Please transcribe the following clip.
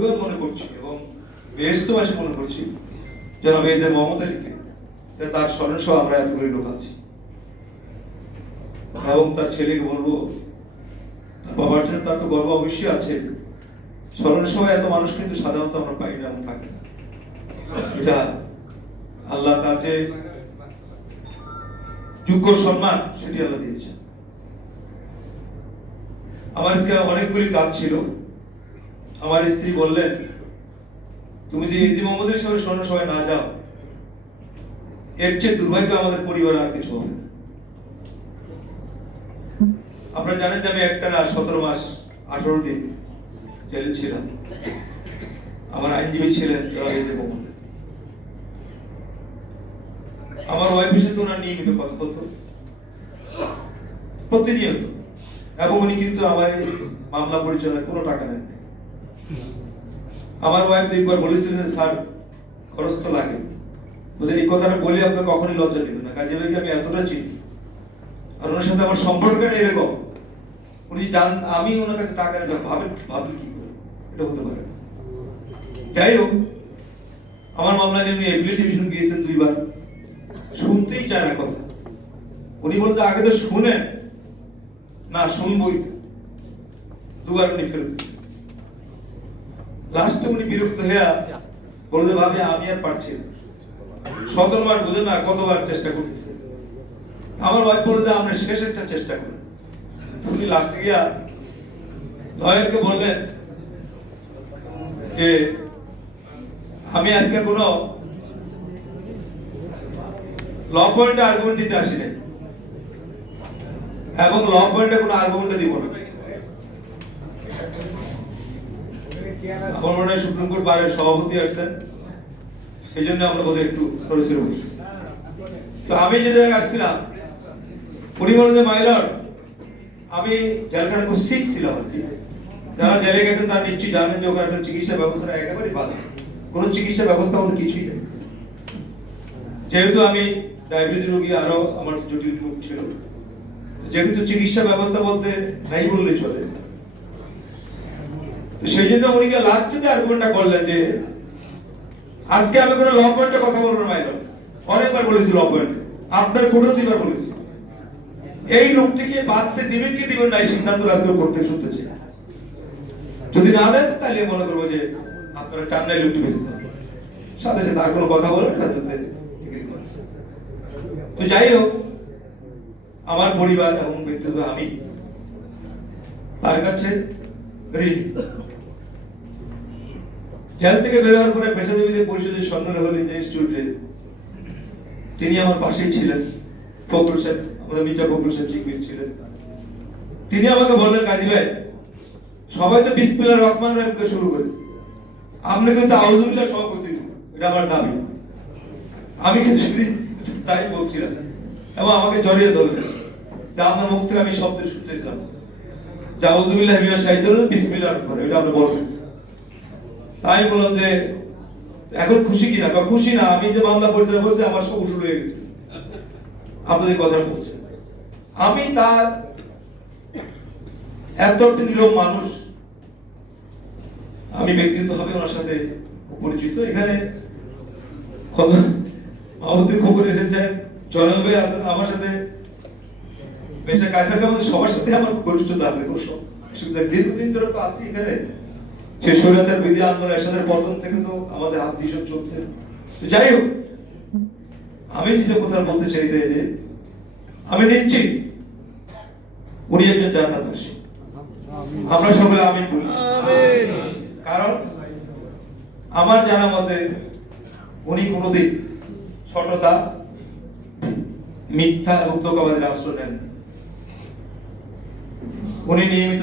গর্ব মনে করছি এবং বেহস্তবাসী মনে করছি জনাব এই যে মোহাম্মদ আলীকে তার স্মরণ সহ আমরা এতগুলি লোক আছি। এবং তার ছেলেকে বলব, তার বাবার জন্য তার তো গর্ব অবশ্যই আছে। স্মরণ সময় এত মানুষ কিন্তু সাধারণত আমরা পাই না এবং থাকে না। এটা আল্লাহ তার যে যোগ্য সম্মান, সেটি আল্লাহ দিয়েছে আমার আজকে অনেকগুলি কাজ ছিল। আমার স্ত্রী বললেন, তুমি যদি ইজি মোহাম্মদের সাথে স্মরণ সবাই না যাও, এর চেয়ে দুর্ভাগ্য আমাদের পরিবার আর কিছু হবে। আপনারা জানেন যে আমি একটা না, সতেরো মাস, আঠারো দিন জেলে ছিলাম আমার আইনজীবী ছিলেন এজে মোহাম্মদ আমার ওয়াইফের সাথে ওনার নিয়মিত কথা হতো প্রতিনিয়ত এবং উনি কিন্তু আমার মামলা পরিচালনায় কোনো টাকা নেন। আমার ওয়াইফ একবার বলেছিলেন যে, স্যার খরচ তো লাগে। বলছে এই কথাটা বলে আপনার কখনই লজ্জা দিবেন না। কাজে ভাইকে আমি এতটা চিনি আর ওনার সাথে আমার সম্পর্কটা এরকম। উনি জান আমি ওনার কাছে টাকা ভাবেন ভাববেন কি করে? এটা হতে পারে যাই হোক আমার মামলায় উনি এপিলেট ডিভিশন গিয়েছেন দুইবার। শুনতেই চায় না কথা। উনি বলতে আগে তো শুনেন। না শুনবই। দুবার উনি ফেরত। লাস্টে উনি বিরক্ত হয়ে বলতে ভাবে, আমি আর পারছি না। সতেরো বার বুঝে না, কতবার চেষ্টা করতেছে। আমার ওয়াইফ বলে যে, আমরা শেষ একটা চেষ্টা করি। তো উনি লাস্টে গিয়া লয়ারকে বললেন যে, আমি আজকে কোনো ল পয়েন্টে আর্গুমেন্ট দিতে আসি নাই। এবং ল পয়েন্টে কোনো আর্গুমেন্ট দিব না। আমার সুপ্রিম কোর্ট বারের সভাপতি আসছেন। সেই জন্য আমরা বোধহয় একটু নড়েচড়ে বসেছি তো আমি যে জায়গায় আসছিলাম বলেন মাইলর আমি জেলখানা খুব সিক ছিলাম আর কি। যারা জেলে গেছেন তারা নিশ্চয়ই জানেন যে ওখানে একটা চিকিৎসা ব্যবস্থাটা একেবারেই বাধা কোনো চিকিৎসা ব্যবস্থা আমাদের কিছুই নেই। যেহেতু আমি ডায়াবেটিস রোগী, আরও আমার জটিল রোগ ছিল, যেহেতু চিকিৎসা ব্যবস্থা বলতে নাই বললে চলে। সেই জন্য উনি লাস্টে যে আর্গুমেন্টটা করলেন যে, আজকে আমি কোনো ল পয়েন্টে কথা বলব না মাইলর অনেকবার বলেছি ল পয়েন্টে আপনার কোনো দুইবার বলেছি। এই লোকটিকে বাঁচতে দিবেন কি দিবেন না, এই সিদ্ধান্ত রাজনীতি করতে শুনতেছি। যদি না দেন, তাহলে মনে করব যে আপনারা চান নাই লোকটি বেঁচে থাকবে সাথে সাথে আর কোনো কথা বলবেন না করে। তো যাই হোক, আমার পরিবার এবং ব্যক্তিগত আমি, তার কাছে ঋণ জেল থেকে বেরোয়ার পরে পেশাজীবীদের পরিষদের স্বর্ণরহল ইনস্টিটিউটে তিনি আমার পাশেই ছিলেন। ফখরুল সাহেব, আমাদের মির্জা ফখরুল সাহেব জিগবির ছিলেন। তিনি আমাকে বললেন, কাজী ভাই, সবাই তো বিসমিল্লাহ রহমান রহিমকে শুরু করে। আপনি কিন্তু আউজুবিল্লাহ সভাপতি। এটা আমার দাবি। আমি কিন্তু সেদিন তাই বলছিলাম এবং আমাকে জড়িয়ে ধরলেন। যে আপনার মুখ থেকে আমি শব্দ শুনতেছিলাম তাই বললাম যে, এখন খুশি কিনা? বা খুশি না, আমি যে মামলা পরিচালনা করছি, আমার সব উসুল হয়ে গেছে। আপনাদের কথা আমি তার এত মানুষ, আমি ওনার সাথে পরিচিত। এখানে আমাদের খবর এসেছেন জয়নাল ভাই আছেন আমার সাথে। বেশা কায়সার আমাদের সবার সাথে আমার আছে কোনো অসুবিধা দীর্ঘদিন ধরে তো আছি এখানে। সে স্বৈরাচার বিধি আন্দোলন এরশাদের পতন থেকে তো আমাদের হাত দিয়ে চলছে। তো যাই হোক আমি যেটা কথা বলতে চাই যে আমি উনি একজন জান্নাতবাসী আমরা সকলে আমিন বলি। কারণ আমার জানা মতে উনি কোনোদিন ছোটতা মিথ্যা এবং তোকাবাদের আশ্রয় নেন উনি নিয়মিত